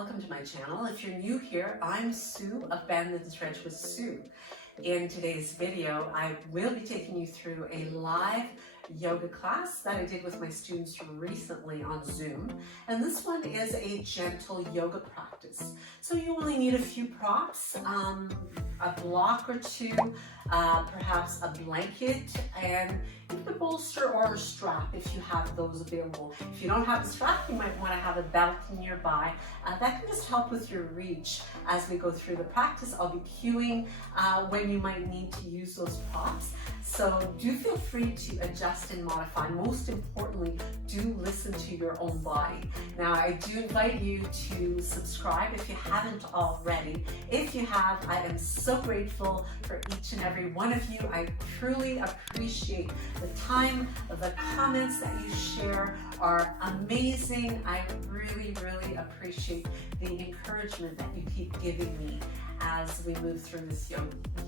welcome to my channel. If you're new here, I'm Sue of Bendnstretch with Sue. In today's video, I will be taking you through a live yoga class that I did with my students recently on Zoom. And this one is a gentle yoga practice. So you only need a few props, a block or two, perhaps a blanket, and a bolster or a strap if you have those available. If you don't have a strap, you might want to have a belt nearby. That can just help with your reach as we go through the practice. I'll be cueing when you might need to use those props. So do feel free to adjust and modify. Most importantly, do listen to your own body. Now, I do invite you to subscribe if you haven't already. If you have, I am so grateful for each and every one of you. I truly appreciate the time, the comments that you share are amazing. I really, really appreciate the encouragement that you keep giving me as we move through this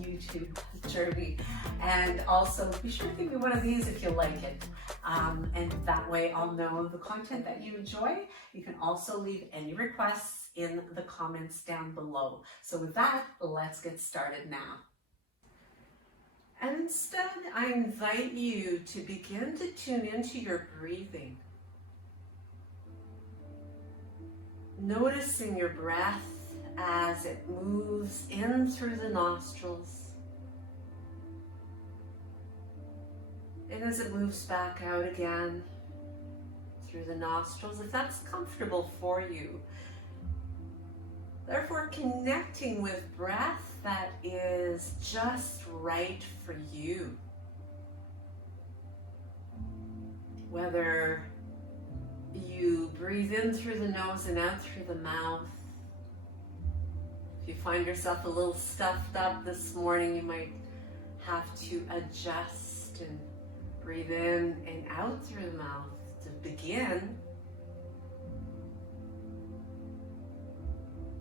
YouTube journey. And also be sure to give me one of these if you like it. And that way I'll know the content that you enjoy. You can also leave any requests in the comments down below. So with that, let's get started now. And instead, I invite you to begin to tune into your breathing. Noticing your breath as it moves in through the nostrils and as it moves back out again through the nostrils, if that's comfortable for you. Therefore, connecting with breath that is just right for you. Whether you breathe in through the nose and out through the mouth. If you find yourself a little stuffed up this morning, you might have to adjust and breathe in and out through the mouth to begin.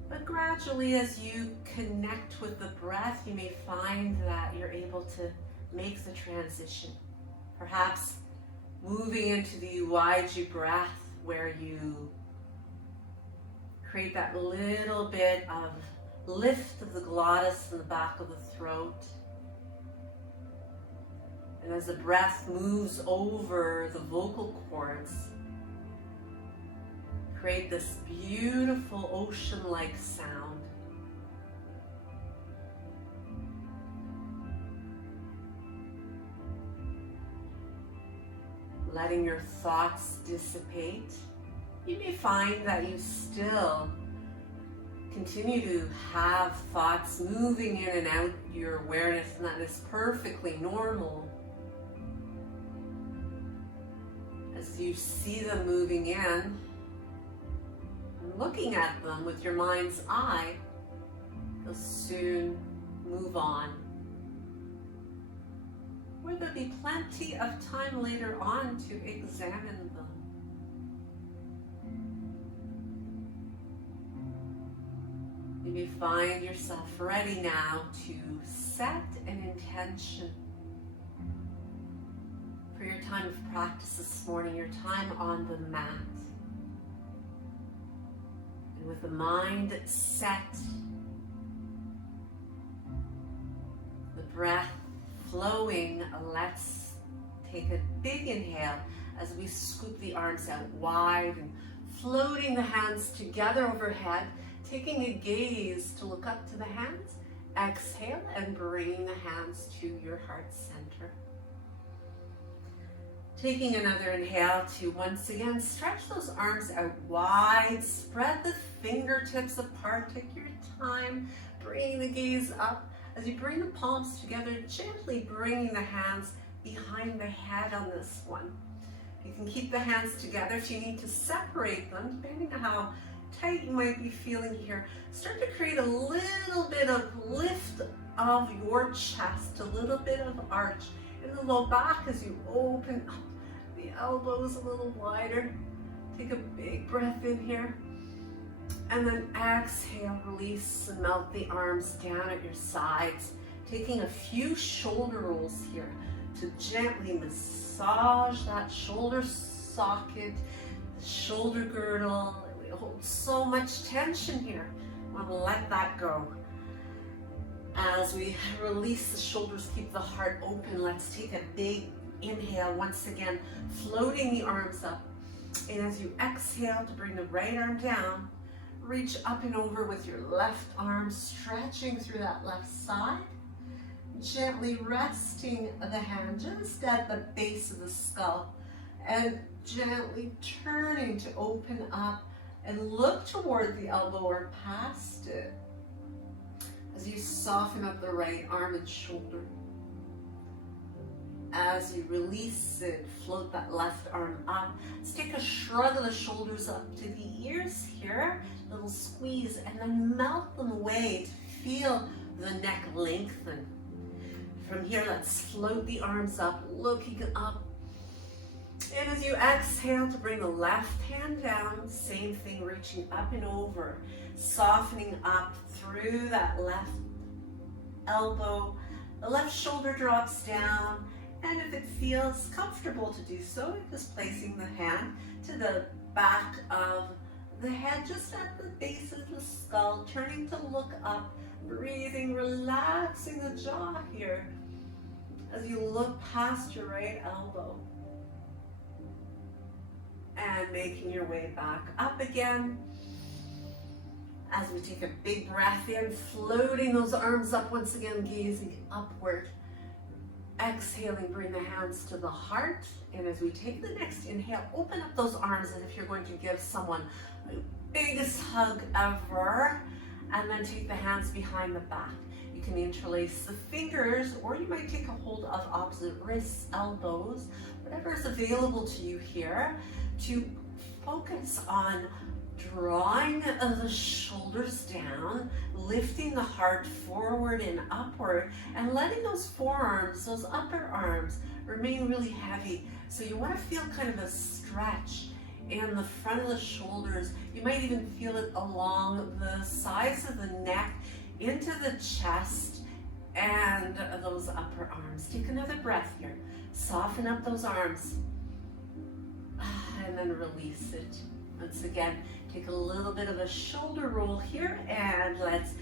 But gradually, as you connect with the breath, you may find that you're able to make the transition. Perhaps moving into the Uwaiji breath, where you create that little bit of lift of the glottis in the back of the throat. And as the breath moves over the vocal cords, create this beautiful ocean-like sound. Letting your thoughts dissipate. You may find that you still continue to have thoughts moving in and out your awareness, and that is perfectly normal. As you see them moving in, and looking at them with your mind's eye, they'll soon move on. Or there'll be plenty of time later on to examine them. You may find yourself ready now to set an intention for your time of practice this morning, your time on the mat. And with the mind set, the breath flowing, let's take a big inhale as we scoop the arms out wide and floating the hands together overhead, taking a gaze to look up to the hands. Exhale and bringing the hands to your heart center. Taking another inhale to once again stretch those arms out wide, spread the fingertips apart, take your time, bringing the gaze up. As you bring the palms together, gently bringing the hands behind the head on this one. You can keep the hands together if you need to separate them, depending on how tight you might be feeling here. Start to create a little bit of lift of your chest, a little bit of arch in the low back as you open up the elbows a little wider. Take a big breath in here. And then exhale, release and melt the arms down at your sides. Taking a few shoulder rolls here to gently massage that shoulder socket, the shoulder girdle. We hold so much tension here. I want to let that go. As we release the shoulders, keep the heart open. Let's take a big inhale once again, floating the arms up. And as you exhale to bring the right arm down, reach up and over with your left arm, stretching through that left side. Gently resting the hand just at the base of the skull and gently turning to open up and look toward the elbow or past it. As you soften up the right arm and shoulder. As you release it, float that left arm up. Let's take a shrug of the shoulders up to the ears here. Little squeeze and then melt them away to feel the neck lengthen. From here, let's float the arms up, looking up. And as you exhale to bring the left hand down, same thing, reaching up and over, softening up through that left elbow. The left shoulder drops down, and if it feels comfortable to do so, just placing the hand to the back of the head, just at the base of the skull, turning to look up, breathing, relaxing the jaw here as you look past your right elbow. And making your way back up again. As we take a big breath in, floating those arms up once again, gazing upward. Exhaling, bring the hands to the heart. And as we take the next inhale, open up those arms as if you're going to give someone the biggest hug ever. And then take the hands behind the back. You can interlace the fingers, or you might take a hold of opposite wrists, elbows, whatever is available to you here, to focus on drawing the shoulders down, lifting the heart forward and upward, and letting those forearms, those upper arms, remain really heavy. So you want to feel kind of a stretch in the front of the shoulders. You might even feel it along the sides of the neck, into the chest, and those upper arms. Take another breath here. Soften up those arms. And then release it. Once again, take a little bit of a shoulder roll here, and let's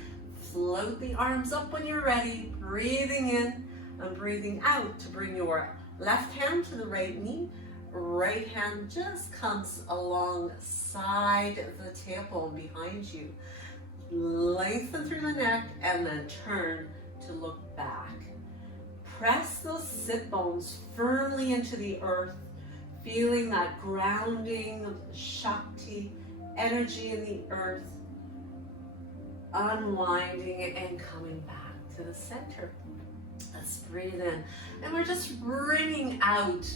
float the arms up when you're ready. Breathing in and breathing out to bring your left hand to the right knee. Right hand just comes alongside the tailbone behind you. Lengthen through the neck and then turn to look back. Press those sit bones firmly into the earth, feeling that grounding of Shakti energy in the earth, unwinding and coming back to the center. Let's breathe in. And we're just bringing out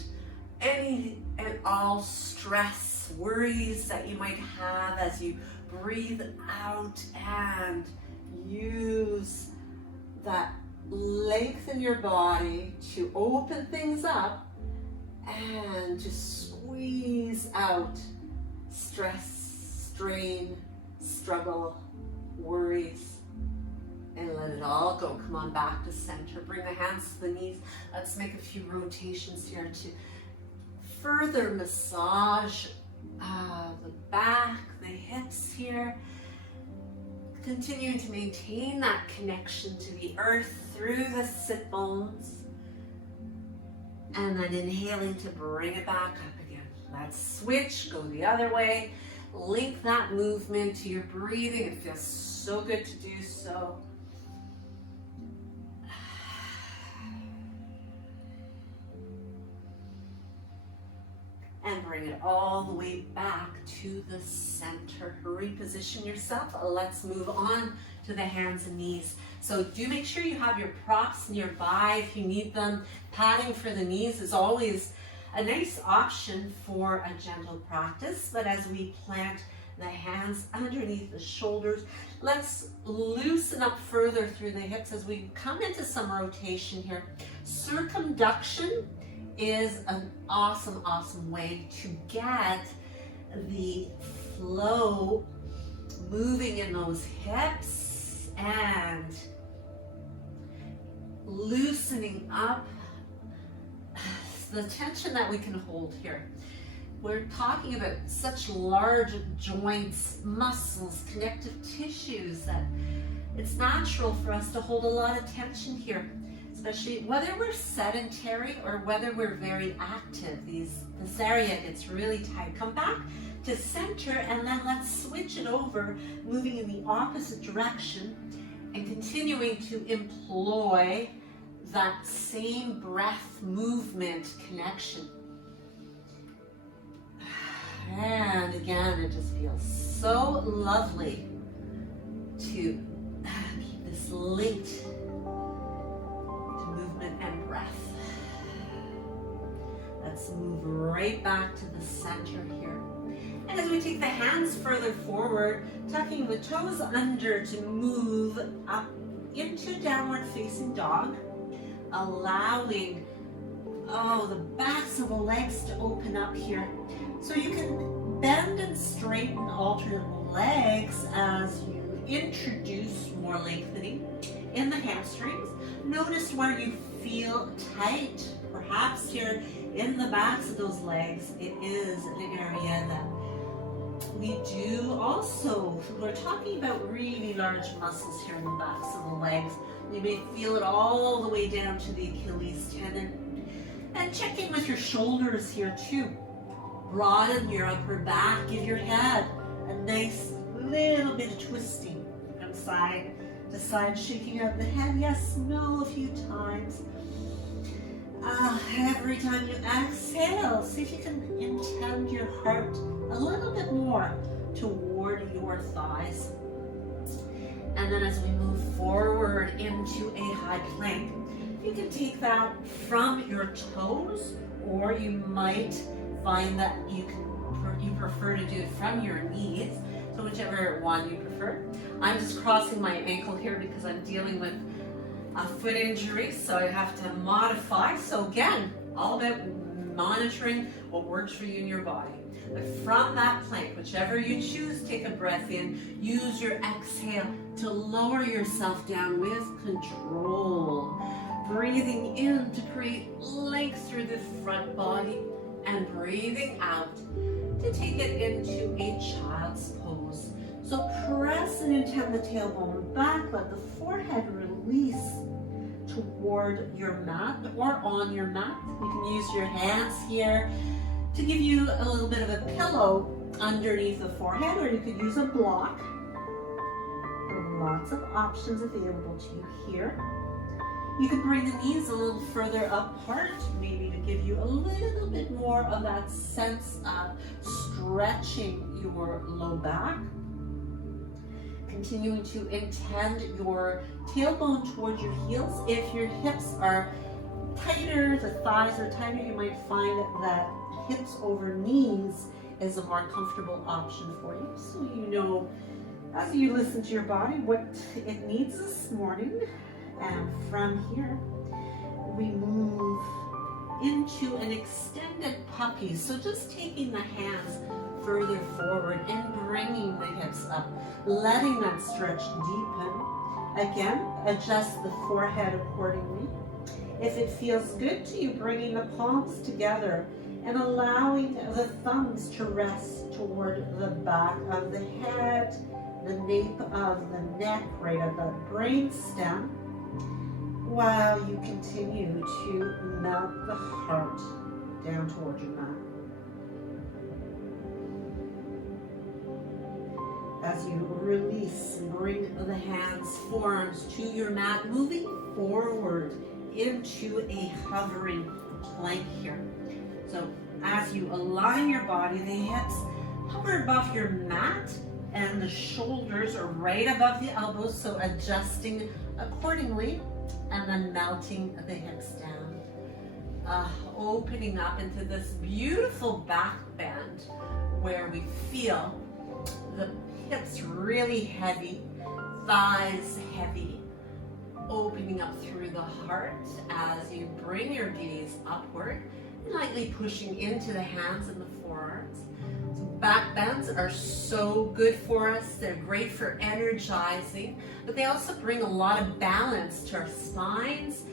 any and all stress, worries that you might have as you breathe out, and use that length in your body to open things up and to squeeze out stress, strain, struggle, worries, and let it all go. Come on back to center. Bring the hands to the knees. Let's make a few rotations here to further massage the back, the hips here. Continuing to maintain that connection to the earth through the sit bones. And then inhaling to bring it back up again. Let's switch, go the other way. Link that movement to your breathing. It feels so good to do so. And bring it all the way back to the center. Reposition yourself. Let's move on to the hands and knees. So do make sure you have your props nearby if you need them. Padding for the knees is always a nice option for a gentle practice. But as we plant the hands underneath the shoulders, let's loosen up further through the hips as we come into some rotation here. Circumduction is an awesome way to get the flow moving in those hips and loosening up the tension that we can hold here. We're talking about such large joints, muscles, connective tissues that it's natural for us to hold a lot of tension here, especially whether we're sedentary or whether we're very active. This area gets really tight. Come back to center and then let's switch it over, moving in the opposite direction and continuing to employ that same breath movement connection. And again, it just feels so lovely to keep this linked to movement and breath. Let's move right back to the center here. And as we take the hands further forward, tucking the toes under to move up into downward facing dog, allowing the backs of the legs to open up here. So you can bend and straighten alternate legs as you introduce more lengthening in the hamstrings. Notice where you feel tight, perhaps here in the backs of those legs. It is an area that we do also. We're talking about really large muscles here in the backs of the legs. You may feel it all the way down to the Achilles tendon. And check in with your shoulders here too. Broaden your upper back, give your head a nice little bit of twisting from side to side, shaking out the head. Yes, no, a few times. Every time you exhale, see if you can intend your heart a little bit more toward your thighs. And then as we move forward into a high plank, you can take that from your toes, or you might find that you prefer to do it from your knees, so whichever one you prefer. I'm just crossing my ankle here because I'm dealing with a foot injury, so I have to modify. So again, all about monitoring what works for you in your body. But from that plank, whichever you choose, take a breath in, use your exhale to lower yourself down with control. Breathing in to create length through the front body, and breathing out to take it into a child's pose. So press and intend the tailbone back, let the forehead release toward your mat or on your mat. You can use your hands here to give you a little bit of a pillow underneath the forehead, or you could use a block. There are lots of options available to you here. You can bring the knees a little further apart, maybe to give you a little bit more of that sense of stretching your low back. Continuing to intend your tailbone towards your heels. If your hips are tighter, the thighs are tighter, you might find that hips over knees is a more comfortable option for you. So you know, as you listen to your body, what it needs this morning. And from here, we move into an extended puppy. So just taking the hands further forward and bringing the hips up, letting that stretch deepen. Again, adjust the forehead accordingly. If it feels good to you, bringing the palms together and allowing the thumbs to rest toward the back of the head, the nape of the neck, right at the brain stem, while you continue to melt the heart down towards your mat. As you release, bring the hands, forearms to your mat, moving forward into a hovering plank here. So as you align your body, the hips hover above your mat and the shoulders are right above the elbows, so adjusting accordingly. And then melting the hips down, opening up into this beautiful back bend where we feel the hips really heavy, thighs heavy, opening up through the heart as you bring your gaze upward, lightly pushing into the hands and the forearms. So back bends are so good for us. They're great for energizing, but they also bring a lot of balance to our spines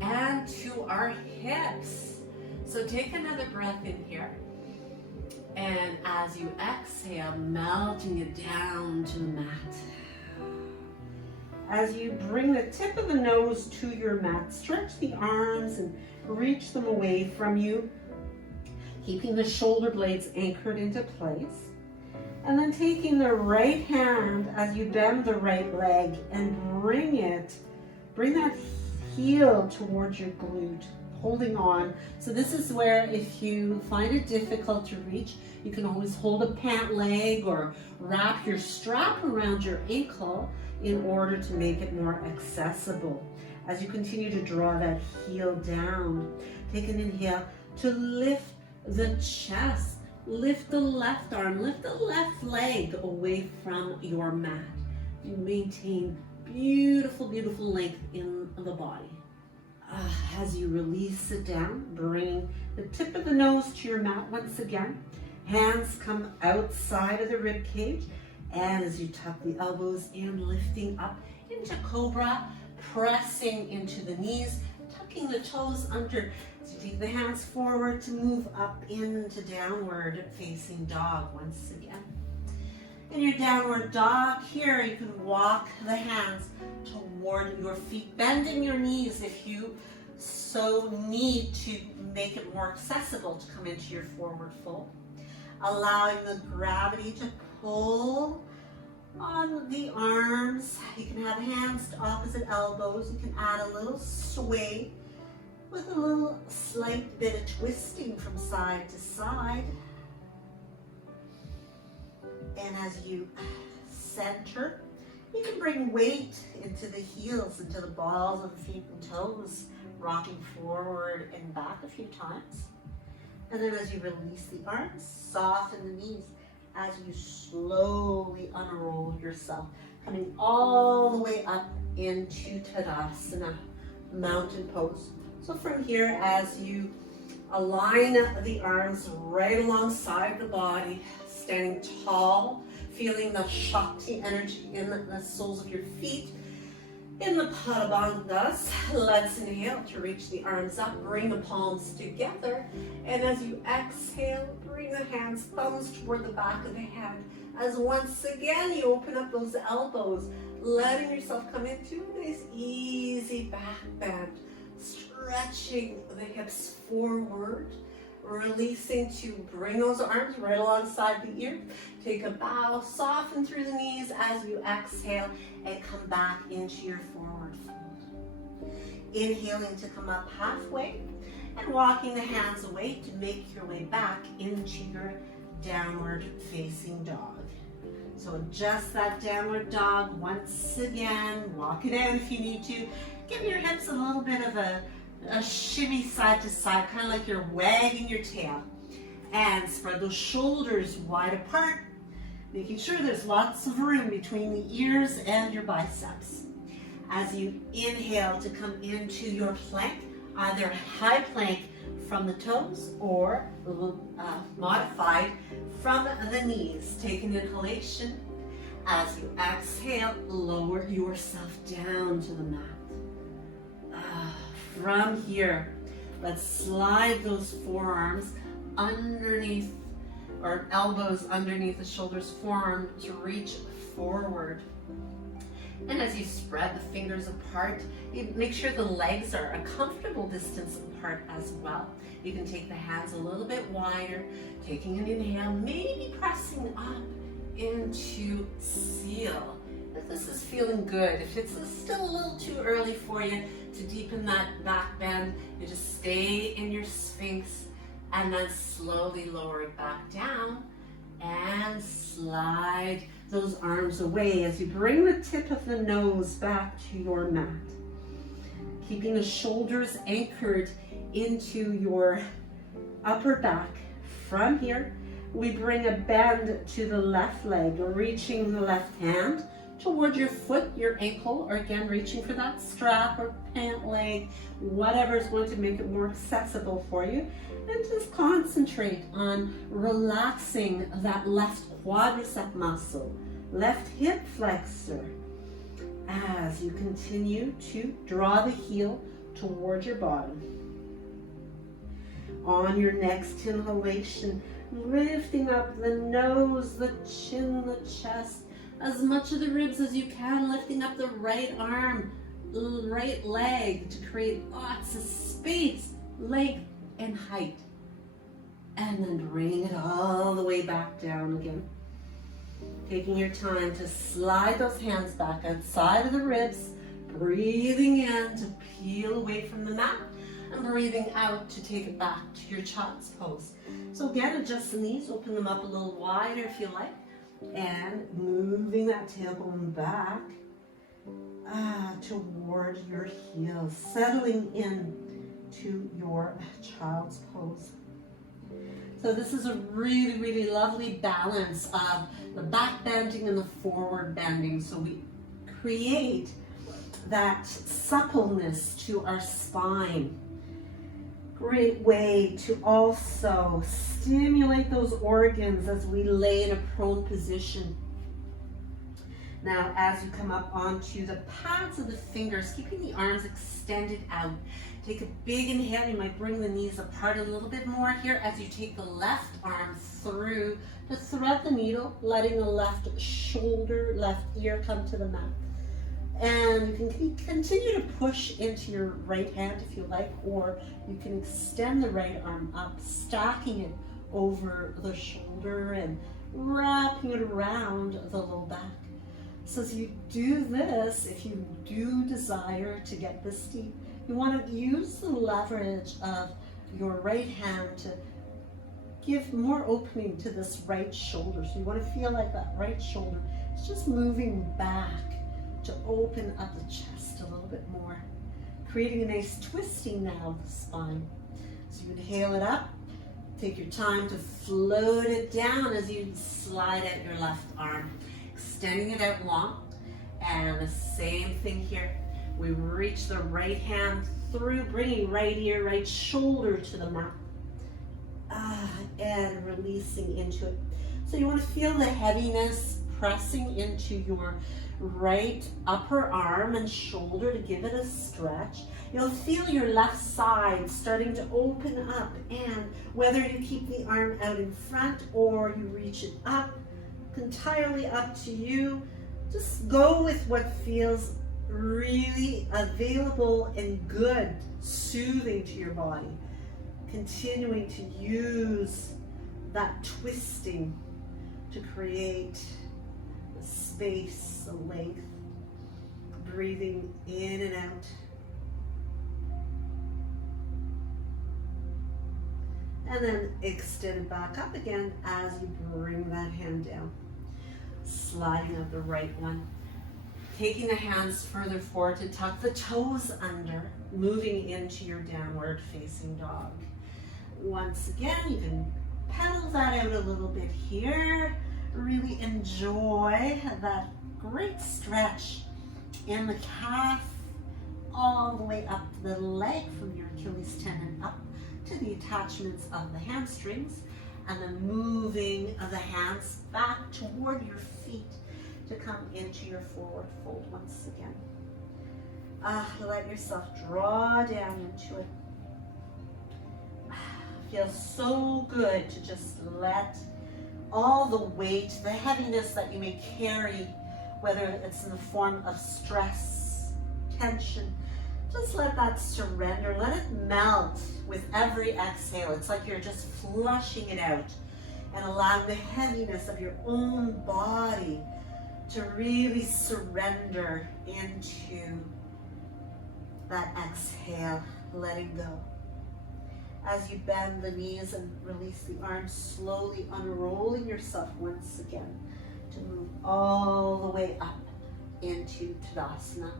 and to our hips. So take another breath in here. As you exhale, melting it down to the mat. As you bring the tip of the nose to your mat, stretch the arms and reach them away from you, keeping the shoulder blades anchored into place. And then taking the right hand as you bend the right leg and bring that heel towards your glute, holding on. So this is where if you find it difficult to reach, you can always hold a pant leg or wrap your strap around your ankle in order to make it more accessible. As you continue to draw that heel down, take an inhale to lift the chest. Lift the left arm, lift the left leg away from your mat. You maintain beautiful, beautiful length in the body. As you release it down, bring the tip of the nose to your mat once again. Hands come outside of the rib cage. And as you tuck the elbows in, lifting up into cobra, pressing into the knees, tucking the toes under. So take the hands forward to move up into downward facing dog once again. In your downward dog, here you can walk the hands toward your feet, bending your knees if you so need to make it more accessible to come into your forward fold. Allowing the gravity to pull on the arms. You can have hands to opposite elbows. You can add a little sway with a little slight bit of twisting from side to side. And as you center, you can bring weight into the heels, into the balls of the feet and toes, rocking forward and back a few times. And then as you release the arms, soften the knees as you slowly unroll yourself, coming all the way up into Tadasana, mountain pose. So from here, as you align the arms right alongside the body, standing tall, feeling the Shakti energy in the soles of your feet. In the Pada Bandhas, let's inhale to reach the arms up, bring the palms together, and as you exhale, bring the hands, thumbs toward the back of the head. As once again, you open up those elbows, letting yourself come into a nice easy back bend, stretching the hips forward, releasing to bring those arms right alongside the ear. Take a bow, soften through the knees as you exhale and come back into your forward fold. Inhaling to come up halfway and walking the hands away to make your way back into your downward facing dog. So adjust that downward dog once again. Walk it in if you need to. Give your hips a little bit of a shimmy side to side, kind of like you're wagging your tail. And spread those shoulders wide apart, making sure there's lots of room between the ears and your biceps. As you inhale to come into your plank, either high plank from the toes or modified from the knees. Take an inhalation. As you exhale, lower yourself down to the mat. From here, let's slide those forearms underneath, or elbows underneath the shoulders, forearms reach forward. And as you spread the fingers apart, you make sure the legs are a comfortable distance apart as well. You can take the hands a little bit wider, taking an inhale, maybe pressing up into seal. If this is feeling good, if it's still a little too early for you to deepen that back bend, you just stay in your Sphinx and then slowly lower it back down and slide those arms away as you bring the tip of the nose back to your mat. Keeping the shoulders anchored into your upper back. From here, we bring a bend to the left leg, reaching the left hand toward your foot, your ankle, or again, reaching for that strap or pant leg, whatever is going to make it more accessible for you. And just concentrate on relaxing that left quadricep muscle, left hip flexor, as you continue to draw the heel toward your bottom. On your next inhalation, lifting up the nose, the chin, the chest, as much of the ribs as you can, lifting up the right arm, right leg to create lots of space, length, and height. And then bring it all the way back down again. Taking your time to slide those hands back outside of the ribs, breathing in to peel away from the mat, and breathing out to take it back to your child's pose. So again, adjust the knees, open them up a little wider if you like, and moving that tailbone back toward your heels, settling in to your child's pose. So this is a really, really lovely balance of the back bending and the forward bending. So we create that suppleness to our spine. Great way to also stimulate those organs as we lay in a prone position. Now, as you come up onto the pads of the fingers, keeping the arms extended out. Take a big inhale. You might bring the knees apart a little bit more here as you take the left arm through to thread the needle, letting the left shoulder, left ear come to the mat. And you can continue to push into your right hand if you like, or you can extend the right arm up, stacking it over the shoulder and wrapping it around the low back. So as you do this, if you do desire to get this deep, you want to use the leverage of your right hand to give more opening to this right shoulder. So you want to feel like that right shoulder is just moving back to open up the chest a little bit more, creating a nice twisting now of the spine. So you inhale it up, take your time to float it down as you slide out your left arm, extending it out long. And the same thing here. We reach the right hand through, bringing right ear, right shoulder to the mat, and releasing into it. So you want to feel the heaviness pressing into your right upper arm and shoulder to give it a stretch. You'll feel your left side starting to open up, and whether you keep the arm out in front or you reach it up, entirely up to you. Just go with what feels really available and good, soothing to your body. Continuing to use that twisting to create the space, the length, breathing in and out. And then extend it back up again as you bring that hand down. Sliding out the right one. Taking the hands further forward to tuck the toes under, moving into your downward facing dog. Once again, you can pedal that out a little bit here. Really enjoy that great stretch in the calf, all the way up the leg from your Achilles tendon up to the attachments of the hamstrings, and then moving the hands back toward your feet to come into your forward fold once again. Let yourself draw down into it. Feels so good to just let all the weight, the heaviness that you may carry, whether it's in the form of stress, tension, just let that surrender. Let it melt with every exhale. It's like you're just flushing it out and allowing the heaviness of your own body to really surrender into that exhale, letting go. As you bend the knees and release the arms, slowly unrolling yourself once again to move all the way up into Tadasana.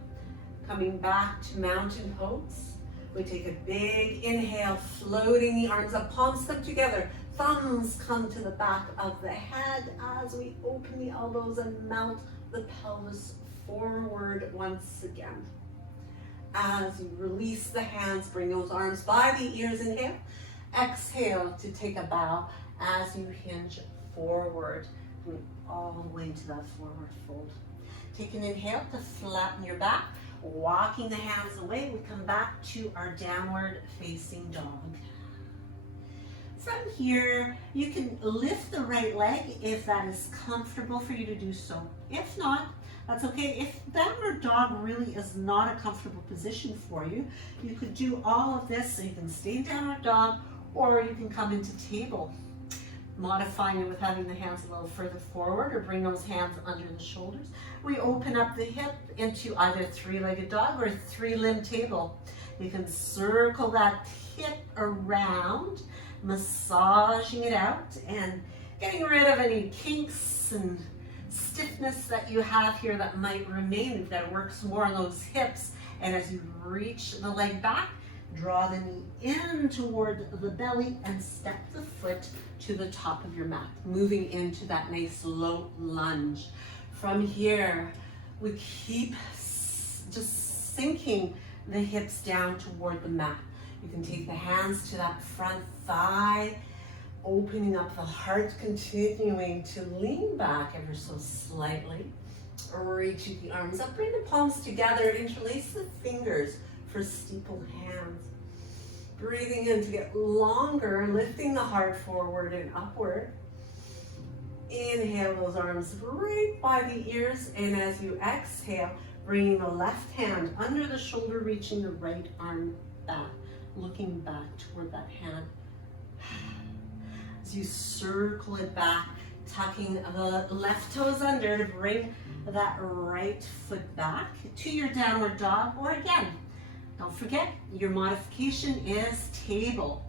Coming back to mountain pose, we take a big inhale, floating the arms up, palms stuck together, thumbs come to the back of the head as we open the elbows and melt the pelvis forward once again. As you release the hands, bring those arms by the ears, inhale. Exhale to take a bow as you hinge forward, coming all the way to that forward fold. Take an inhale to flatten your back, walking the hands away. We come back to our downward facing dog. From here, you can lift the right leg if that is comfortable for you to do so. If not, that's okay. If downward dog really is not a comfortable position for you, you could do all of this. So you can stay in downward dog, or you can come into table, modifying it with having the hands a little further forward, or bring those hands under the shoulders. We open up the hip into either three-legged dog or three-limb table. You can circle that hip around, massaging it out and getting rid of any kinks and stiffness that you have here that might remain. You've got to work some more on those hips. And as you reach the leg back, draw the knee in toward the belly and step the foot to the top of your mat, moving into that nice low lunge. From here, we keep just sinking the hips down toward the mat. You can take the hands to that front thigh, opening up the heart, continuing to lean back ever so slightly. Reaching the arms up, bring the palms together, interlace the fingers for steeple hands. Breathing in to get longer, lifting the heart forward and upward. Inhale those arms right by the ears, and as you exhale, bringing the left hand under the shoulder, reaching the right arm back, looking back toward that hand. As you circle it back, tucking the left toes under to bring that right foot back to your downward dog, or again, don't forget, your modification is table.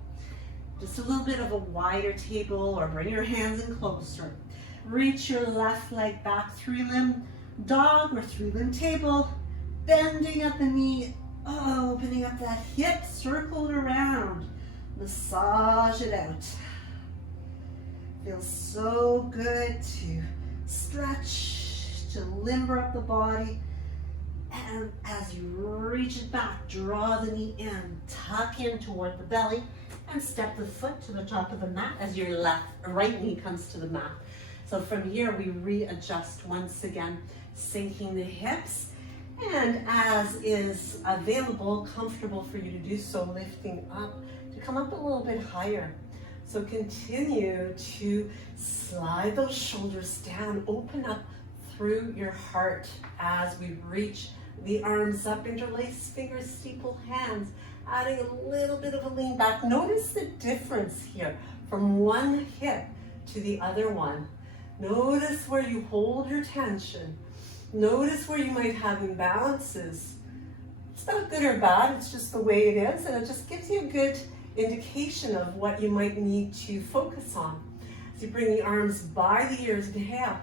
Just a little bit of a wider table, or bring your hands in closer. Reach your left leg back, three-limb dog or three-limb table, bending at the knee, opening up that hip, circle it around, massage it out. Feels so good to stretch, to limber up the body. And as you reach it back, draw the knee in, tuck in toward the belly, and step the foot to the top of the mat as your right knee comes to the mat. So from here, we readjust once again, sinking the hips, and as is available, comfortable for you to do so, lifting up to come up a little bit higher. So continue to slide those shoulders down, open up through your heart as we reach the arms up, interlace fingers, steeple hands, adding a little bit of a lean back. Notice the difference here from one hip to the other one. Notice where you hold your tension. Notice where you might have imbalances. It's not good or bad, it's just the way it is, and it just gives you a good indication of what you might need to focus on. As you bring the arms by the ears, inhale.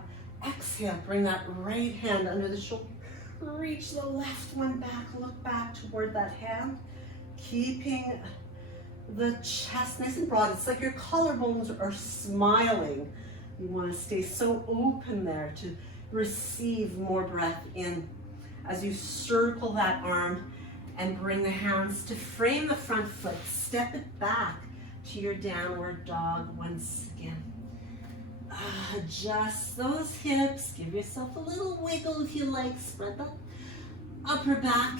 Exhale, bring that right hand under the shoulder. Reach the left one back, look back toward that hand. Keeping the chest nice and broad. It's like your collarbones are smiling. You want to stay so open there to receive more breath in. As you circle that arm and bring the hands to frame the front foot, step it back to your downward dog once again. Adjust those hips, give yourself a little wiggle if you like, spread the upper back,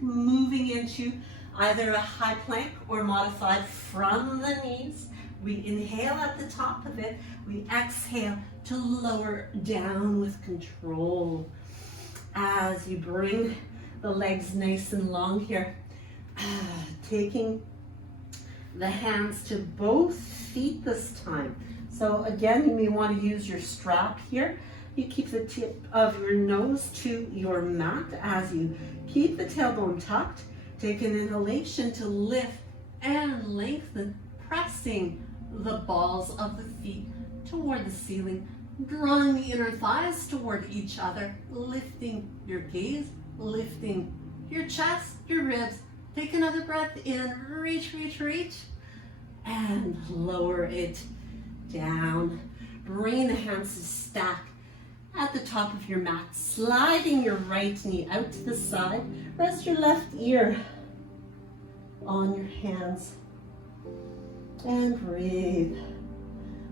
moving into either a high plank or modified from the knees. We inhale at the top of it, we exhale to lower down with control. As you bring the legs nice and long here, taking the hands to both feet this time. So again, you may want to use your strap here. You keep the tip of your nose to your mat as you keep the tailbone tucked. Take an inhalation to lift and lengthen, pressing the balls of the feet toward the ceiling, drawing the inner thighs toward each other, lifting your gaze, lifting your chest, your ribs. Take another breath in, reach, reach, reach, and lower it down. Bring the hands to stack at the top of your mat, sliding your right knee out to the side. Rest your left ear on your hands and breathe.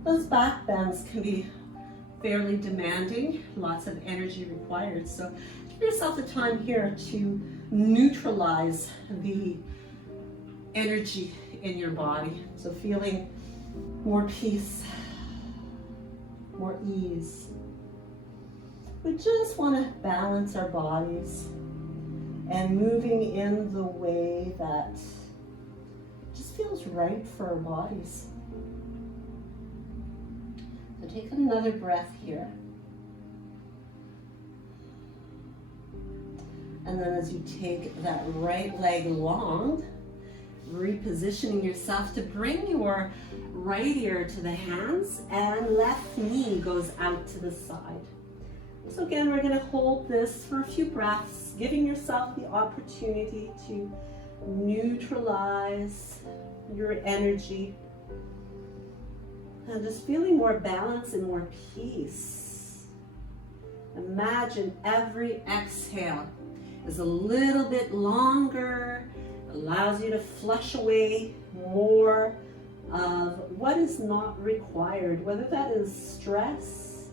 Those back bends can be fairly demanding, lots of energy required. So give yourself the time here to neutralize the energy in your body. So feeling more peace, more ease. We just want to balance our bodies and moving in the way that just feels right for our bodies. So take another breath here. And then as you take that right leg long, repositioning yourself to bring your right ear to the hands and left knee goes out to the side. So again, we're going to hold this for a few breaths, giving yourself the opportunity to neutralize your energy and just feeling more balance and more peace. Imagine every exhale is a little bit longer, allows you to flush away more of what is not required, whether that is stress,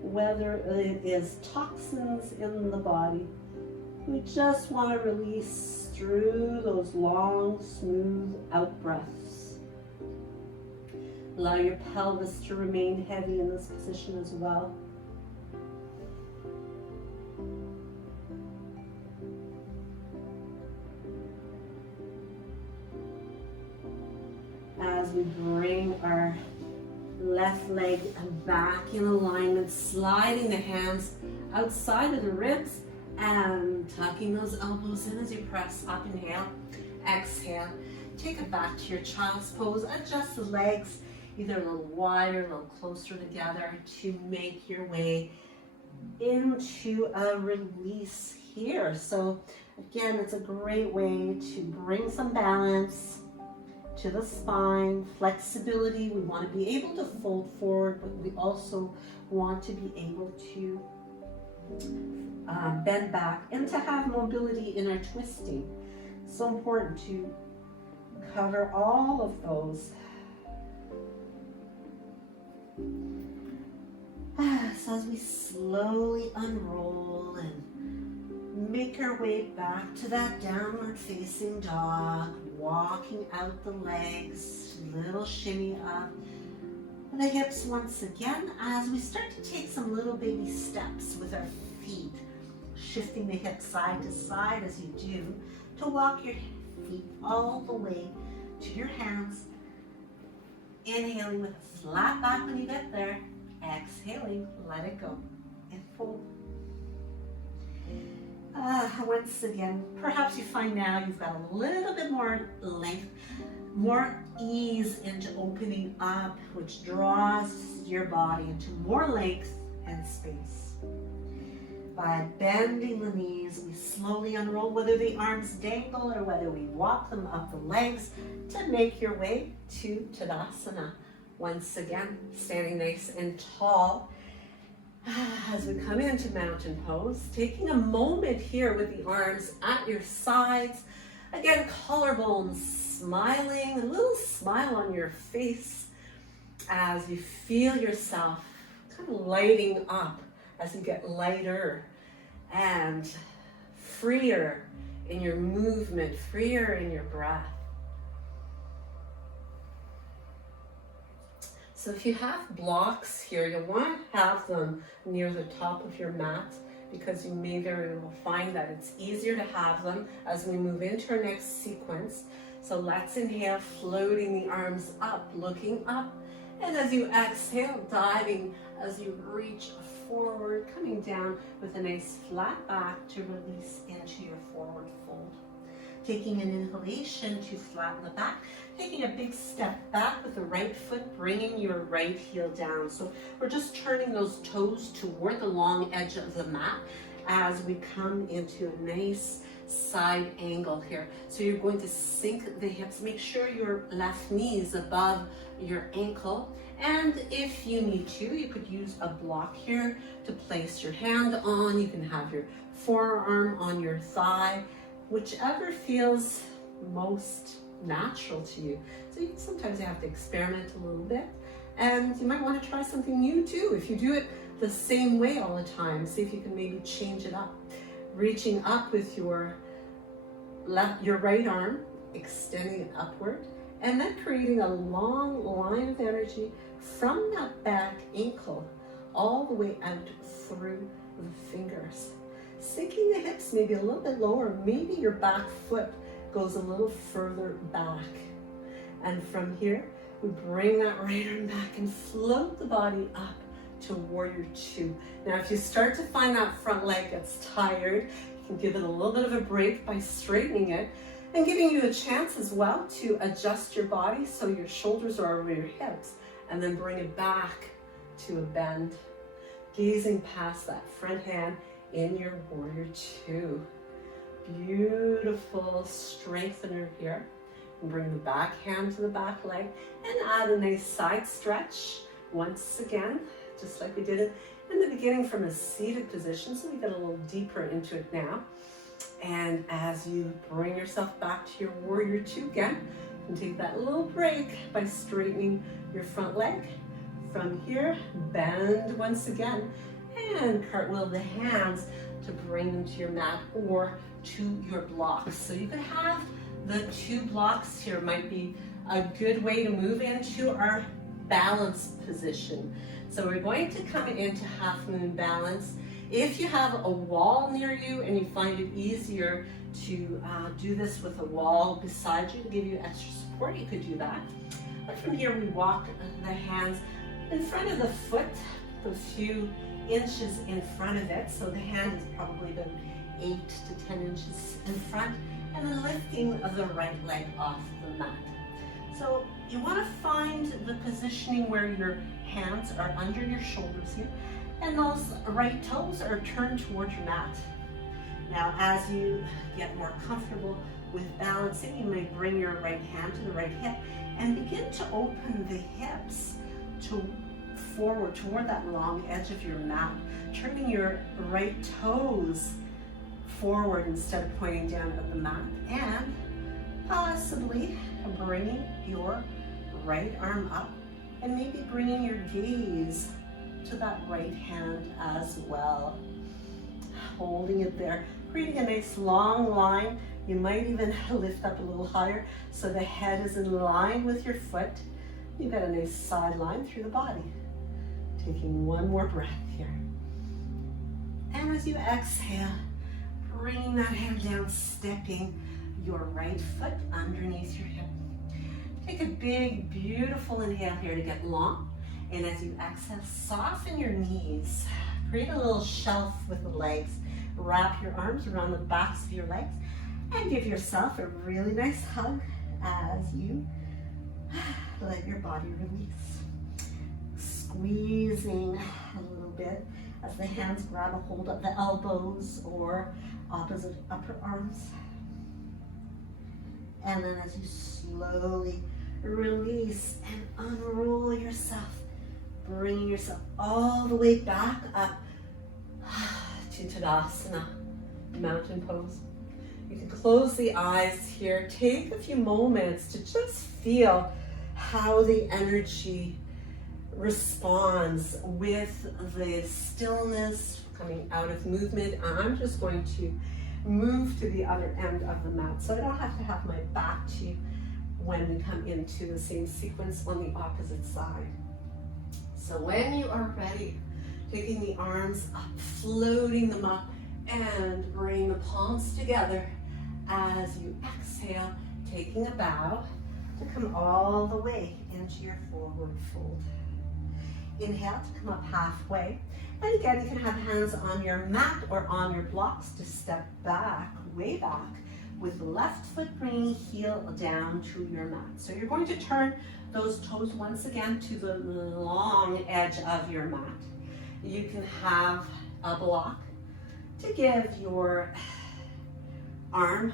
whether it is toxins in the body. We just want to release through those long, smooth out breaths. Allow your pelvis to remain heavy in this position as well. As we bring our left leg back in alignment, sliding the hands outside of the ribs and tucking those elbows in as you press up, inhale, exhale. Take it back to your child's pose. Adjust the legs either a little wider, a little closer together to make your way into a release here. So again, it's a great way to bring some balance to the spine, flexibility. We want to be able to fold forward, but we also want to be able to bend back and to have mobility in our twisting. So important to cover all of those. So as we slowly unroll and make our way back to that downward facing dog, walking out the legs, little shimmy up the hips once again as we start to take some little baby steps with our feet, shifting the hips side to side as you do, to walk your feet all the way to your hands, inhaling with a flat back when you get there, exhaling, let it go, and fold. Once again, perhaps you find now you've got a little bit more length, more ease into opening up, which draws your body into more length and space. By bending the knees, we slowly unroll, whether the arms dangle or whether we walk them up the legs to make your way to Tadasana. Once again, standing nice and tall. As we come into mountain pose, taking a moment here with the arms at your sides. Again, collarbones smiling, a little smile on your face as you feel yourself kind of lighting up as you get lighter and freer in your movement, freer in your breath. So if you have blocks here, you'll want to have them near the top of your mat because you may very well find that it's easier to have them as we move into our next sequence. So let's inhale, floating the arms up, looking up. And as you exhale, diving as you reach forward, coming down with a nice flat back to release into your forward fold. Taking an inhalation to flatten the back, taking a big step back with the right foot, bringing your right heel down. So we're just turning those toes toward the long edge of the mat as we come into a nice side angle here. So you're going to sink the hips, make sure your left knee is above your ankle. And if you need to, you could use a block here to place your hand on. You can have your forearm on your thigh, whichever feels most natural to you. So sometimes you have to experiment a little bit, and you might want to try something new too. If you do it the same way all the time, see if you can maybe change it up. Reaching up with your right arm, extending it upward, And then creating a long line of energy from that back ankle all the way out through the fingers. Sinking the hips maybe a little bit lower, maybe your back foot goes a little further back. And from here, we bring that right arm back and float the body up to warrior two. Now, if you start to find that front leg gets tired, you can give it a little bit of a break by straightening it and giving you a chance as well to adjust your body so your shoulders are over your hips, and then bring it back to a bend, gazing past that front hand in your warrior two. Beautiful strengthener here. And bring the back hand to the back leg and add a nice side stretch once again, just like we did it in the beginning from a seated position. So we get a little deeper into it now. And as you bring yourself back to your warrior two again, you can take that little break by straightening your front leg. From here, bend once again and cartwheel the hands to bring them to your mat or to your blocks. So you could have the two blocks here. Might be a good way to move into our balance position. So we're going to come into half moon balance. If you have a wall near you and you find it easier to do this with a wall beside you to give you extra support, you could do that. But from here, we walk the hands in front of the foot, a few inches in front of it. So the hand is probably about 8 to 10 inches in front, and then lifting the right leg off the mat. So you want to find the positioning where your hands are under your shoulders here, and those right toes are turned towards your mat. Now, as you get more comfortable with balancing, you may bring your right hand to the right hip and begin to open the hips to forward toward that long edge of your mat, turning your right toes forward instead of pointing down at the mat, and possibly bringing your right arm up and maybe bringing your gaze to that right hand as well. Holding it there, creating a nice long line. You might even lift up a little higher so the head is in line with your foot. You've got a nice side line through the body. Taking one more breath here. And as you exhale, bringing that hand down, stepping your right foot underneath your hip. Take a big, beautiful inhale here to get long. And as you exhale, soften your knees. Create a little shelf with the legs. Wrap your arms around the backs of your legs and give yourself a really nice hug as you let your body release. Squeezing a little bit as the hands grab a hold of the elbows or opposite upper arms. And then as you slowly release and unroll yourself, bringing yourself all the way back up to Tadasana, mountain pose. You can close the eyes here. Take a few moments to just feel how the energy responds with the stillness coming out of movement. I'm just going to move to the other end of the mat so I don't have to have my back to you when we come into the same sequence on the opposite side. So when you are ready, taking the arms up, floating them up, and bring the palms together as you exhale, taking a bow to come all the way into your forward fold. Inhale to come up halfway. And again, you can have hands on your mat or on your blocks to step back, way back, with the left foot bringing heel down to your mat. So you're going to turn those toes once again to the long edge of your mat. You can have a block to give your arm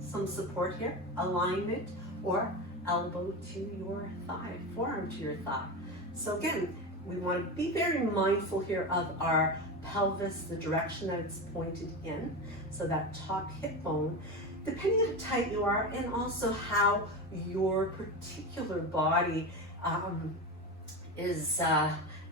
some support here, alignment, or elbow to your thigh, forearm to your thigh. So again, we want to be very mindful here of our pelvis, the direction that it's pointed in, so that top hip bone, depending on how tight you are and also how your particular body is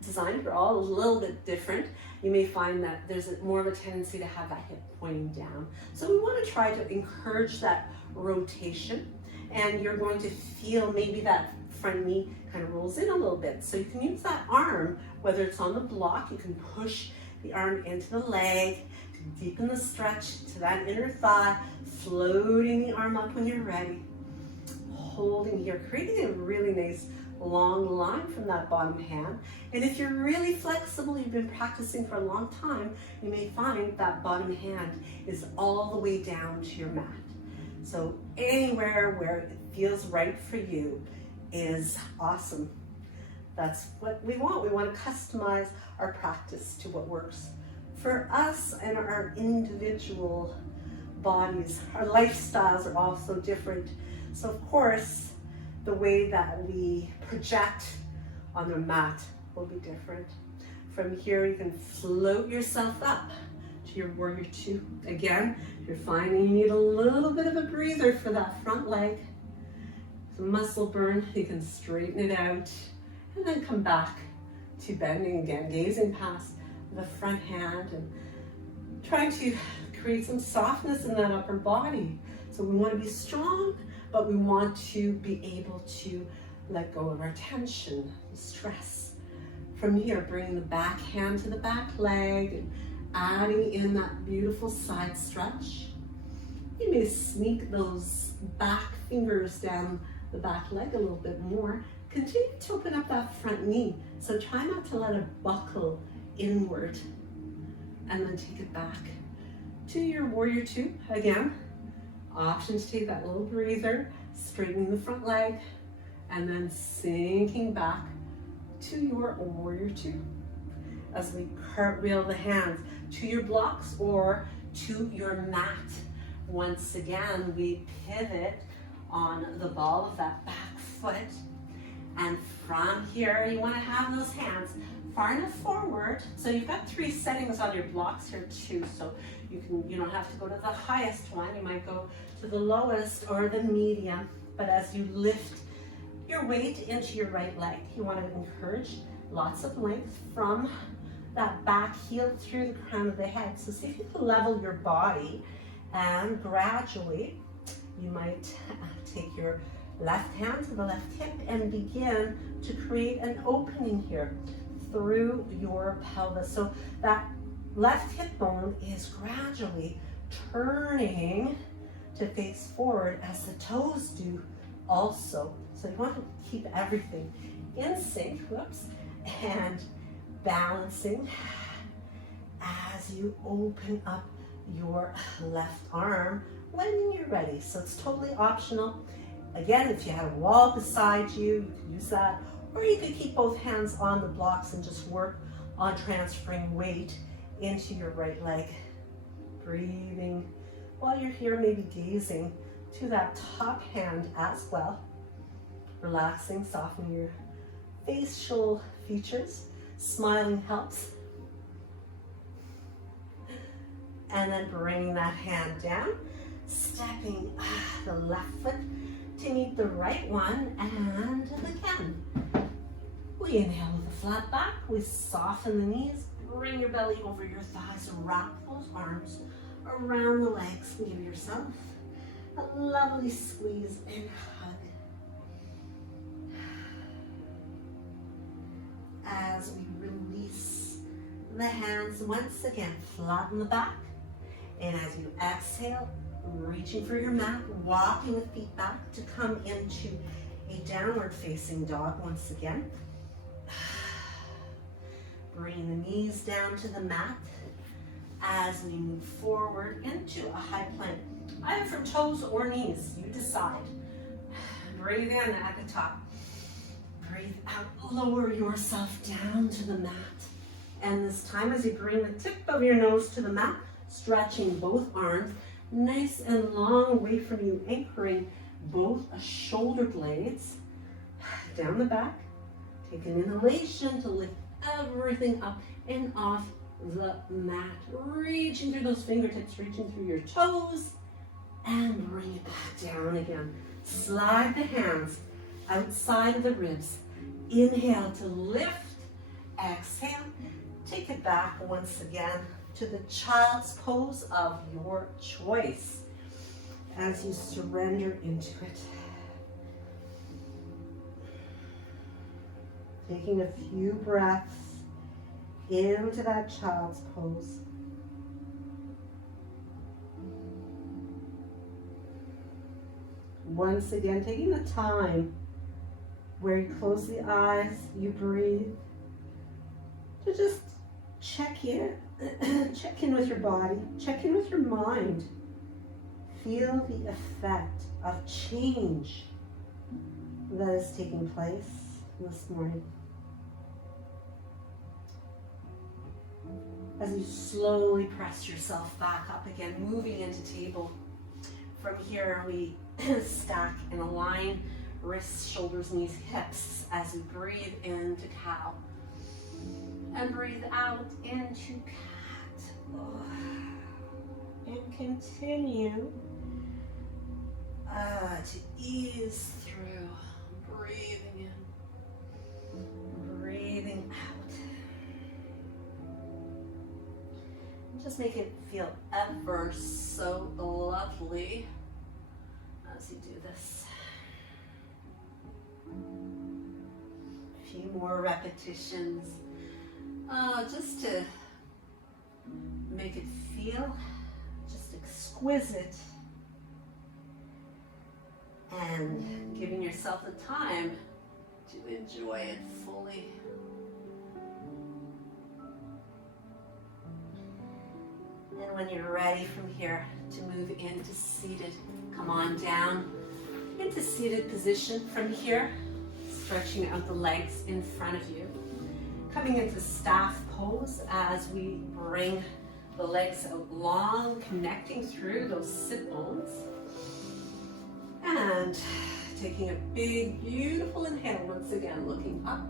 designed. We're all a little bit different. You may find that there's more of a tendency to have that hip pointing down. So we want to try to encourage that rotation and you're going to feel maybe that front knee kind of rolls in a little bit. So you can use that arm, whether it's on the block, you can push the arm into the leg, to deepen the stretch to that inner thigh, floating the arm up when you're ready, holding here, creating a really nice long line from that bottom hand. And if you're really flexible, you've been practicing for a long time, you may find that bottom hand is all the way down to your mat. So anywhere where it feels right for you is awesome. That's what we want. We want to customize our practice to what works for us and our individual bodies. Our lifestyles are also different. So of course, the way that we project on the mat will be different. From here, you can float yourself up to your warrior two. Again, you're finding you need a little bit of a breather for that front leg. Some muscle burn, you can straighten it out and then come back to bending again, gazing past the front hand and trying to create some softness in that upper body. So we want to be strong, but we want to be able to let go of our tension, stress. From here, bringing the back hand to the back leg and adding in that beautiful side stretch. You may sneak those back fingers down the back leg a little bit more. Continue to open up that front knee. So try not to let it buckle inward. And then take it back to your warrior two. Again, option to take that little breather, straightening the front leg, and then sinking back to your warrior two. As we cartwheel the hands to your blocks or to your mat. Once again, we pivot on the ball of that back foot. And from here, you want to have those hands far enough forward. So you've got 3 settings on your blocks here too. So you don't have to go to the highest one. You might go to the lowest or the medium. But as you lift your weight into your right leg, you want to encourage lots of length from that back heel through the crown of the head. So see if you can level your body, and gradually you might take your left hand to the left hip and begin to create an opening here through your pelvis. So that left hip bone is gradually turning to face forward as the toes do also. So you want to keep everything in sync, and balancing as you open up your left arm when you're ready. So it's totally optional. Again, if you have a wall beside you, you can use that, or you could keep both hands on the blocks and just work on transferring weight into your right leg. Breathing while you're here, maybe gazing to that top hand as well. Relaxing, softening your facial features. Smiling helps. And then bringing that hand down, stepping the left foot to meet the right one, and again. We inhale with a flat back, we soften the knees, bring your belly over your thighs, wrap those arms around the legs, and give yourself a lovely squeeze and hug. As we release the hands once again, flatten the back, and as you exhale, reaching for your mat, walking the feet back to come into a downward facing dog once again. Bring the knees down to the mat as we move forward into a high plank, either from toes or knees, you decide. Breathe in at the top. Breathe out, lower yourself down to the mat. And this time as you bring the tip of your nose to the mat, stretching both arms nice and long away from you, anchoring both shoulder blades down the back. Take an inhalation to lift everything up and off the mat. Reaching through those fingertips, reaching through your toes, and bring it back down again. Slide the hands outside of the ribs. Inhale to lift, exhale. Take it back once again to the child's pose of your choice as you surrender into it. Taking a few breaths into that child's pose. Once again, taking the time where you close the eyes, you breathe, to just check in. Check in with your body, check in with your mind. Feel the effect of change that is taking place this morning. As you slowly press yourself back up again, moving into table. From here, we stack and align wrists, shoulders, knees, hips as we breathe into cow. And breathe out into cat. And continue to ease through. Breathing in, breathing out. Just make it feel ever so lovely as you do this. A few more repetitions, just to make it feel just exquisite, and giving yourself the time to enjoy it fully. And when you're ready from here to move into seated, come on down into seated position. From here, stretching out the legs in front of you. Coming into staff pose as we bring the legs out long, connecting through those sit bones. And taking a big, beautiful inhale once again, looking up.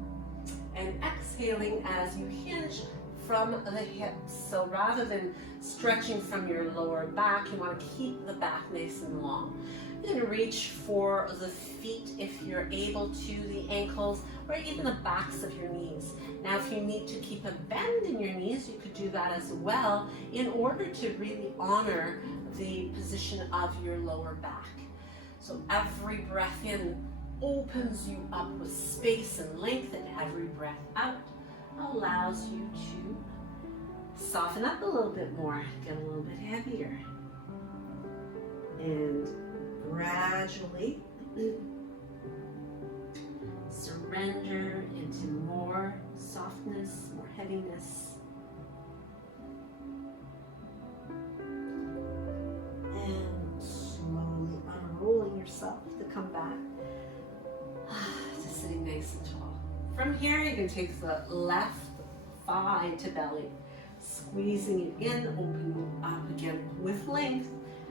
And exhaling as you hinge from the hips. So rather than stretching from your lower back, you want to keep the back nice and long. You're going to reach for the feet if you're able to, the ankles, or even the backs of your knees. Now, if you need to keep a bend in your knees, you could do that as well in order to really honor the position of your lower back. So every breath in opens you up with space and length, and every breath out allows you to soften up a little bit more, get a little bit heavier. And gradually surrender into more softness, more heaviness. And slowly unrolling yourself to come back to sitting nice and tall. From here, you can take the left thigh to belly, squeezing it in, opening up again with length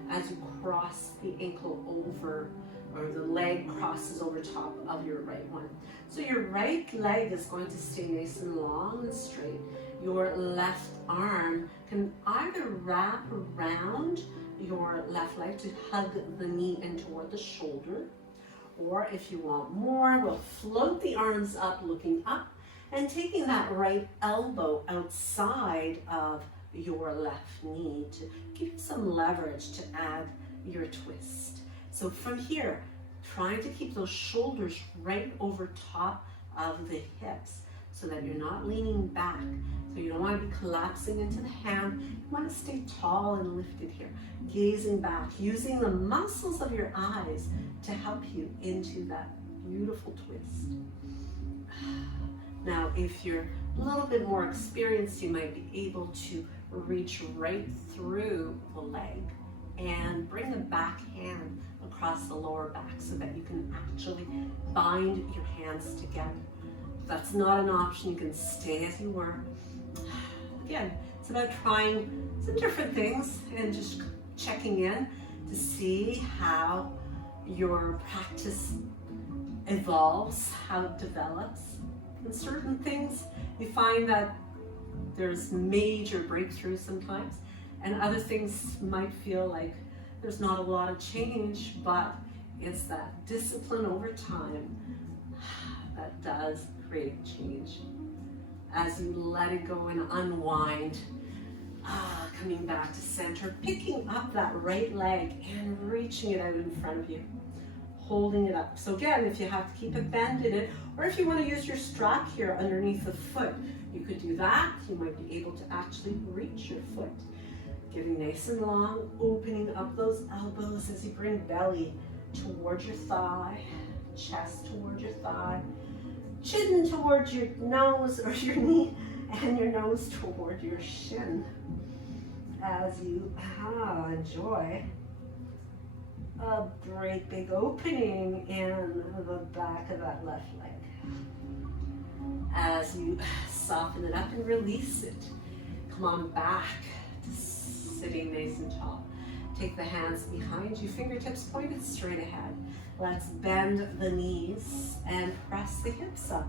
as you cross the ankle over, or the leg crosses over top of your right one. So your right leg is going to stay nice and long and straight. Your left arm can either wrap around your left leg to hug the knee in toward the shoulder, or if you want more, we'll float the arms up, looking up, and taking that right elbow outside of your left knee to give you some leverage to add your twist. So from here, trying to keep those shoulders right over top of the hips so that you're not leaning back. So you don't want to be collapsing into the hand. You want to stay tall and lifted here, gazing back, using the muscles of your eyes to help you into that beautiful twist. Now, if you're a little bit more experienced, you might be able to reach right through the leg and bring the back hand across the lower back so that you can actually bind your hands together. If that's not an option, you can stay as you were. Again, it's about trying some different things and just checking in to see how your practice evolves, how it develops. In certain things, you find that there's major breakthroughs sometimes, and other things might feel like there's not a lot of change, but it's that discipline over time that does create change. As you let it go and unwind, coming back to center, picking up that right leg and reaching it out in front of you. holding it up. So again, if you have to keep a bend in it, or if you want to use your strap here underneath the foot, you could do that. You might be able to actually reach your foot. Getting nice and long, opening up those elbows as you bring belly towards your thigh, chest towards your thigh, chin towards your nose or your knee, and your nose toward your shin. As you enjoy a great big opening in the back of that left leg. As you soften it up and release it, come on back to sitting nice and tall. Take the hands behind you, fingertips pointed straight ahead. Let's bend the knees and press the hips up.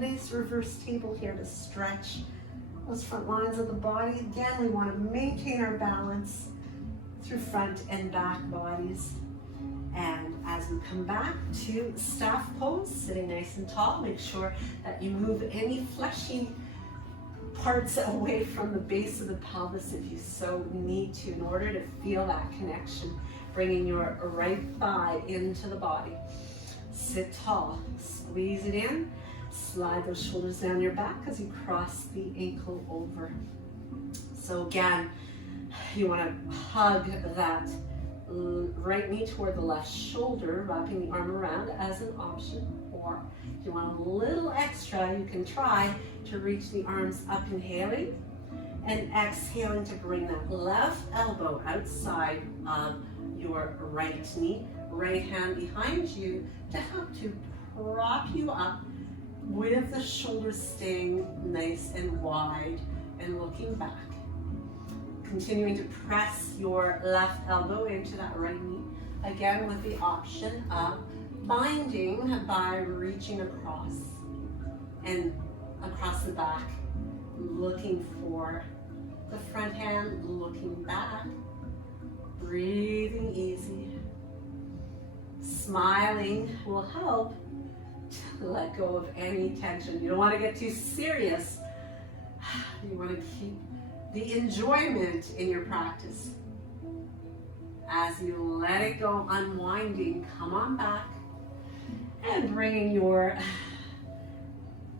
Nice reverse table here to stretch those front lines of the body. Again, we want to maintain our balance through front and back bodies. And as we come back to staff pose, sitting nice and tall, make sure that you move any fleshy parts away from the base of the pelvis if you so need to, in order to feel that connection, bringing your right thigh into the body. Sit tall, squeeze it in, slide those shoulders down your back as you cross the ankle over. So again, you want to hug that right knee toward the left shoulder, wrapping the arm around as an option. Or if you want a little extra, you can try to reach the arms up, inhaling, and exhaling to bring that left elbow outside of your right knee, right hand behind you to help to prop you up with the shoulders staying nice and wide and looking back. Continuing to press your left elbow into that right knee, again with the option of binding by reaching across and across the back, looking for the front hand, looking back, breathing easy. Smiling will help to let go of any tension. You don't want to get too serious. You want to keep the enjoyment in your practice. As you let it go, unwinding, come on back and bringing your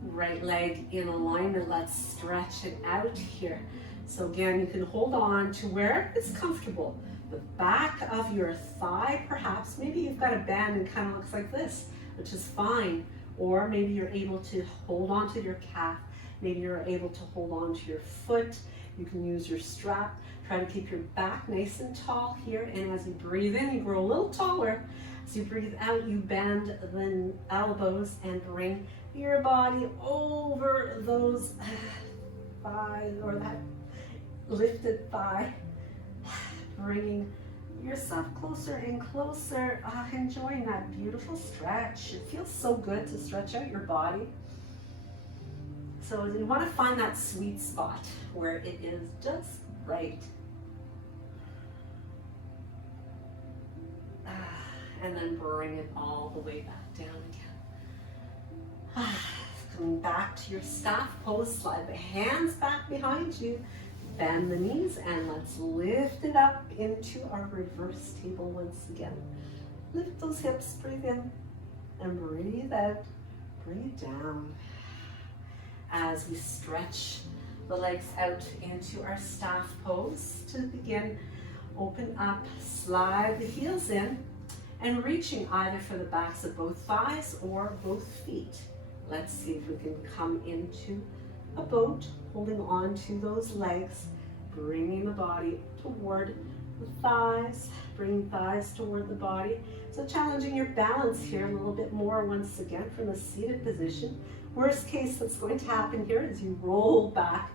right leg in alignment. Let's stretch it out here. So again, you can hold on to where it's comfortable. The back of your thigh, perhaps. Maybe you've got a band and kind of looks like this, which is fine. Or maybe you're able to hold on to your calf. Maybe you're able to hold on to your foot. You can use your strap. Try to keep your back nice and tall here. And as you breathe in, you grow a little taller. As you breathe out, you bend the elbows and bring your body over those thighs, or that lifted thigh. Bringing yourself closer and closer, enjoying that beautiful stretch. It feels so good to stretch out your body. So you want to find that sweet spot where it is just right. And then bring it all the way back down again. Coming back to your staff pose, slide the hands back behind you, bend the knees, and let's lift it up into our reverse table once again. Lift those hips, breathe in, and breathe out, breathe down. As we stretch the legs out into our staff pose, to begin, open up, slide the heels in, and reaching either for the backs of both thighs or both feet. Let's see if we can come into a boat, holding on to those legs, bringing the body toward the thighs, bringing thighs toward the body. So challenging your balance here a little bit more once again from the seated position. Worst case that's going to happen here is you roll back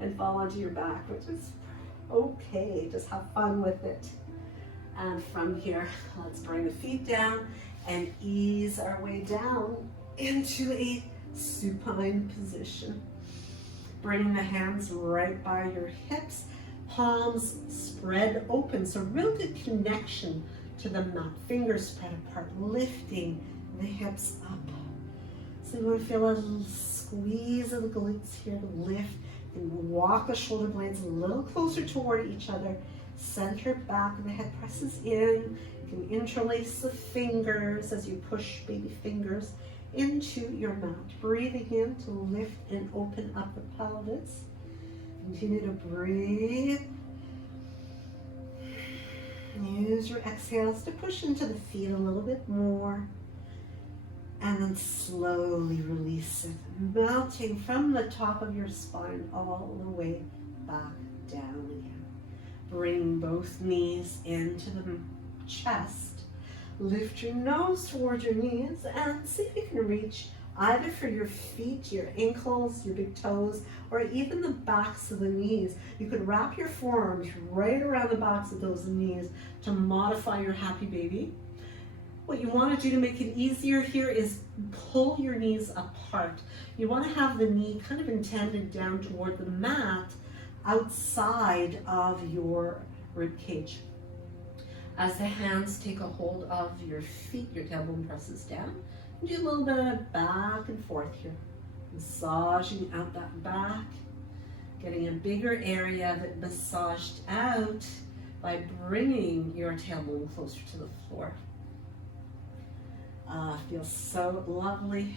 and fall onto your back, which is okay. Just have fun with it. And from here, let's bring the feet down and ease our way down into a supine position. Bringing the hands right by your hips, palms spread open. So real good connection to the mat, fingers spread apart, lifting the hips up. So you want to feel a little squeeze of the glutes here to lift and walk the shoulder blades a little closer toward each other. Center back of the head presses in. You can interlace the fingers as you push baby fingers into your mat. Breathing in to lift and open up the pelvis. Continue to breathe. Use your exhales to push into the feet a little bit more. And then slowly release it, melting from the top of your spine all the way back down again. Bring both knees into the chest. Lift your nose towards your knees and see if you can reach either for your feet, your ankles, your big toes, or even the backs of the knees. You could wrap your forearms right around the backs of those knees to modify your happy baby. What you want to do to make it easier here is pull your knees apart. You want to have the knee kind of intended down toward the mat outside of your rib cage. As the hands take a hold of your feet, your tailbone presses down. Do a little bit of back and forth here. Massaging out that back, getting a bigger area of it massaged out by bringing your tailbone closer to the floor. Feels so lovely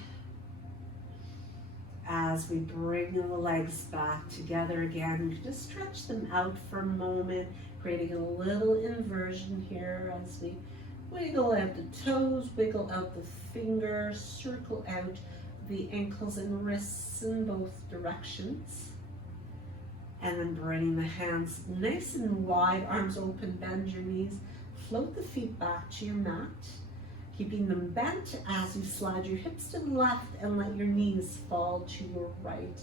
as we bring the legs back together again. You can just stretch them out for a moment, creating a little inversion here as we wiggle out the toes, wiggle out the fingers, circle out the ankles and wrists in both directions. And then bring the hands nice and wide, arms open, bend your knees, float the feet back to your mat. Keeping them bent as you slide your hips to the left and let your knees fall to your right.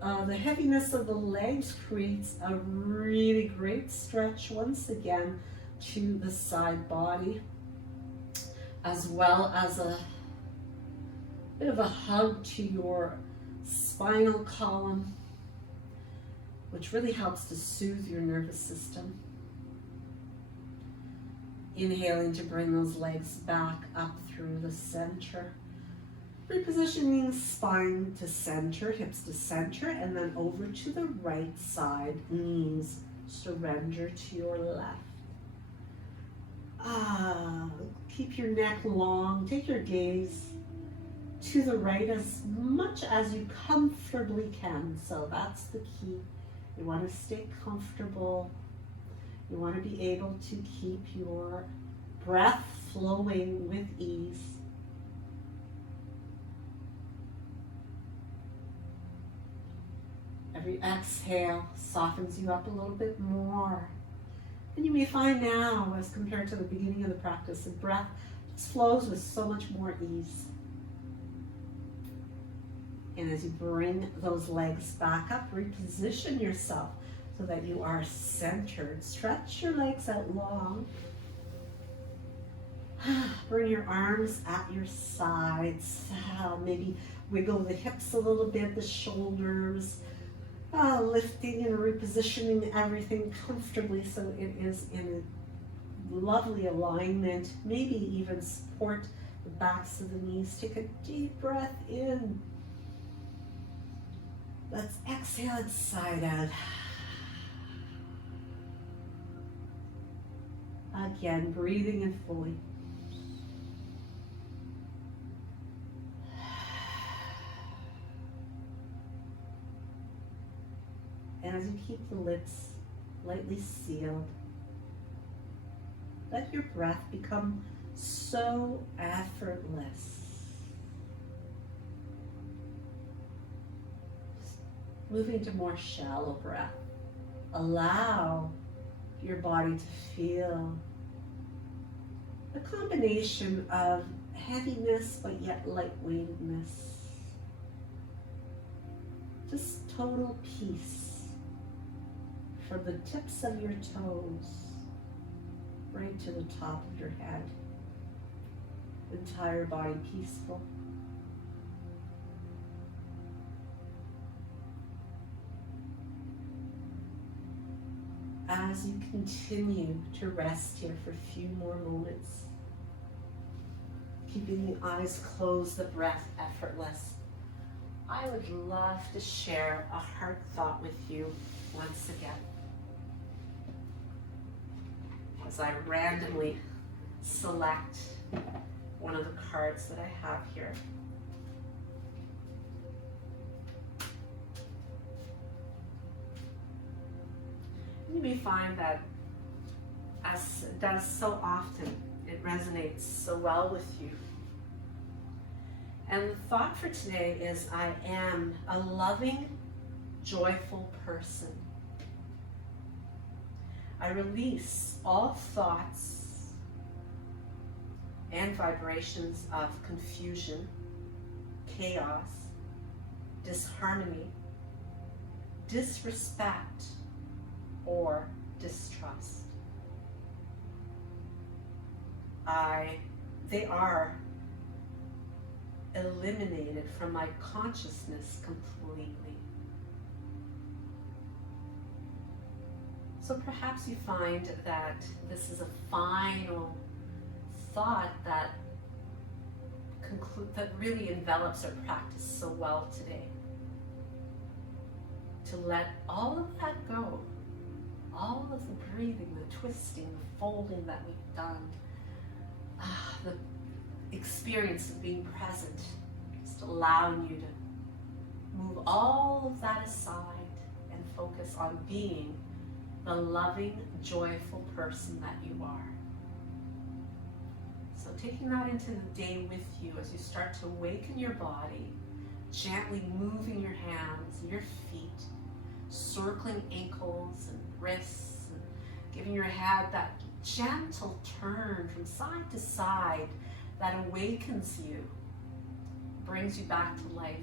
The heaviness of the legs creates a really great stretch once again to the side body, as well as a bit of a hug to your spinal column, which really helps to soothe your nervous system. Inhaling to bring those legs back up through the center. Repositioning spine to center, hips to center, and then over to the right side, knees surrender to your left. Keep your neck long, take your gaze to the right as much as you comfortably can. So that's the key. You want to stay comfortable. You want to be able to keep your breath flowing with ease. Every exhale softens you up a little bit more. And you may find now, as compared to the beginning of the practice, the breath just flows with so much more ease. And as you bring those legs back up, reposition yourself so that you are centered. Stretch your legs out long. Bring your arms at your sides. Maybe wiggle the hips a little bit, the shoulders. Lifting and repositioning everything comfortably so it is in a lovely alignment. Maybe even support the backs of the knees. Take a deep breath in. Let's exhale it side out. Again, breathing in fully. And as you keep the lips lightly sealed, let your breath become so effortless. Moving to more shallow breath. Allow your body to feel a combination of heaviness but yet lightweightedness. Just total peace from the tips of your toes right to the top of your head. Entire body peaceful. As you continue to rest here for a few more moments, keeping the eyes closed, the breath effortless, I would love to share a heart thought with you once again. as I randomly select one of the cards that I have here. You may find that, as it does so often, it resonates so well with you. And the thought for today is, I am a loving, joyful person. I release all thoughts and vibrations of confusion, chaos, disharmony, disrespect, or distrust. They are eliminated from my consciousness completely. So perhaps you find that this is a final thought that really envelops our practice so well today. To let all of that go, all of the breathing, the twisting, the folding that we've done, the experience of being present, just allowing you to move all of that aside and focus on being the loving, joyful person that you are. So taking that into the day with you as you start to awaken your body, gently moving your hands and your feet, circling ankles and wrists, and giving your head that gentle turn from side to side that awakens you, brings you back to life.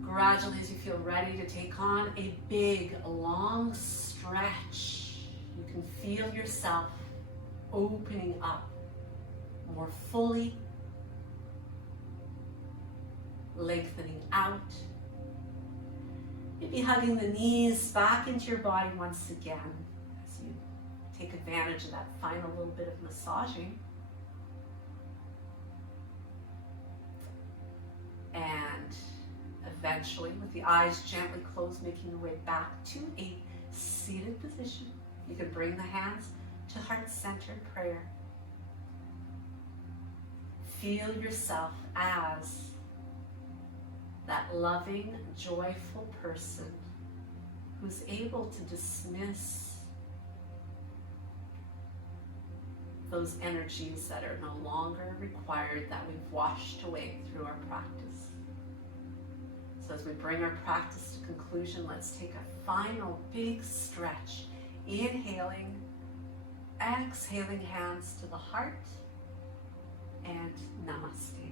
Gradually, as you feel ready to take on a big, long stretch, you can feel yourself opening up more fully, lengthening out. Maybe hugging the knees back into your body once again as you take advantage of that final little bit of massaging. And eventually, with the eyes gently closed, making your way back to a seated position. You can bring the hands to heart-centered prayer. Feel yourself as that loving, joyful person who's able to dismiss those energies that are no longer required, that we've washed away through our practice. So as we bring our practice to conclusion, let's take a final big stretch. Inhaling, exhaling, hands to the heart, and Namaste.